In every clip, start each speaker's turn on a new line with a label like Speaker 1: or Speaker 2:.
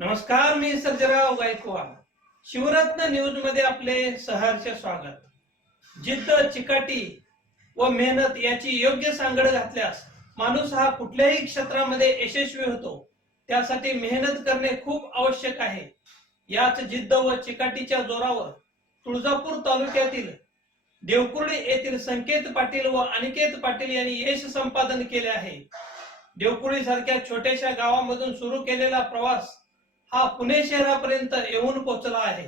Speaker 1: नमस्कार मी सर्जराव गायकवाड. शिवरत्न न्यूजमध्ये आपले सहर्ष स्वागत. जिद्द चिकाटी व मेहनत याची योग्य सांगड घातल्यास माणूस हा कुठल्याही क्षेत्रामध्ये यशस्वी होतो. त्यासाठी मेहनत करणे खूप आवश्यक आहे. याच जिद्द व चिकाटीच्या जोरावर तुळजापूर तालुक्यातील देवकुर्डी येथील संकेत पाटील व अनिकेत पाटील यांनी यश संपादन केले आहे. देवकुर्डी सारख्या छोट्याशा गावामधून सुरू केलेला प्रवास हा पुणे शहरापर्यंत येऊन पोहोचला आहे.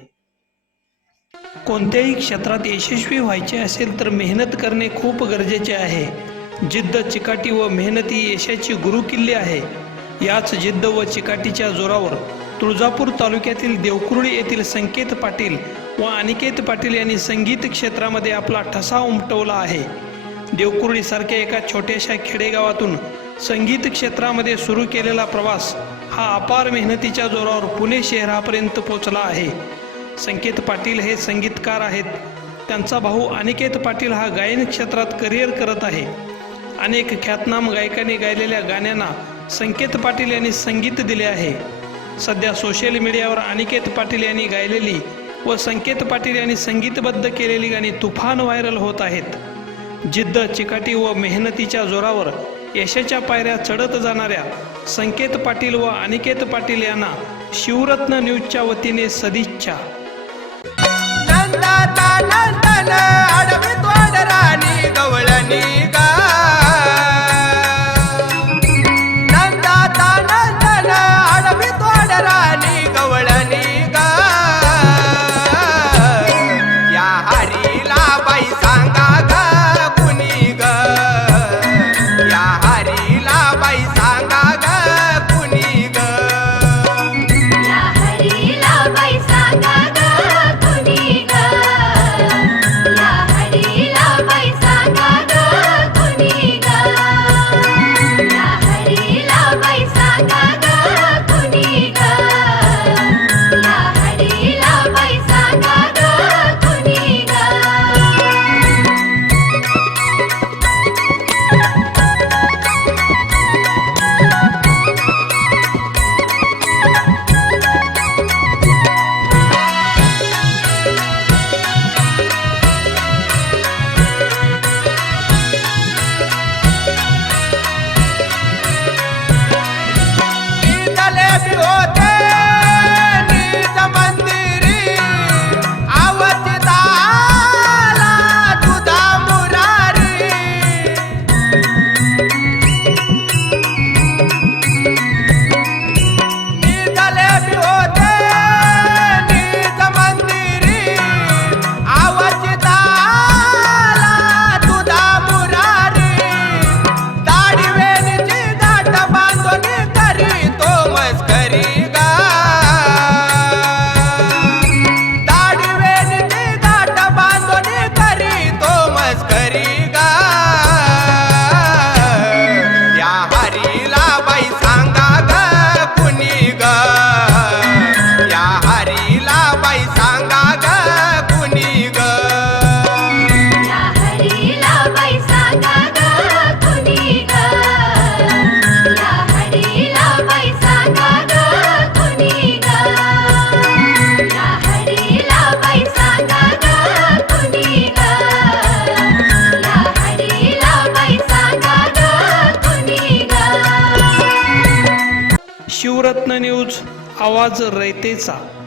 Speaker 1: कोणत्याही क्षेत्रात यशस्वी व्हायचे असेल तर मेहनत करणे खूप गरजेचे आहे. जिद्द चिकाटी व मेहनत ही यशाची गुरुकिल्ली आहे. याच जिद्द व चिकाटीच्या जोरावर तुळजापूर तालुक्यातील देवकुर्डी येथील संकेत पाटील व अनिकेत पाटील यांनी संगीत क्षेत्रामध्ये आपला ठसा उमटवला आहे. देवकुर्डीसारख्या एका छोट्याशा खेडेगावातून संगीत क्षेत्रामध्ये सुरू केलेला प्रवास हा अपार मेहनतीच्या जोरावर पुणे शहरापर्यंत पोचला आहे. संकेत पाटील हे संगीतकार आहेत. त्यांचा भाऊ अनिकेत पाटील हा गायन क्षेत्रात करिअर करत आहे. अनेक ख्यातनाम गायकांनी गायलेल्या गाण्यांना संकेत पाटील यांनी संगीत दिले आहे. सध्या सोशल मीडियावर अनिकेत पाटील यांनी गायलेली व संकेत पाटील यांनी संगीतबद्ध केलेली गाणी तुफान व्हायरल होत आहेत. जिद्द चिकाटी व मेहनतीच्या जोरावर यशाच्या पायऱ्या चढत जाणाऱ्या संकेत पाटील व अनिकेत पाटील यांना शिवरत्न न्यूजच्या वतीने सदिच्छा. रत्न न्यूज आवाज रयतेचा.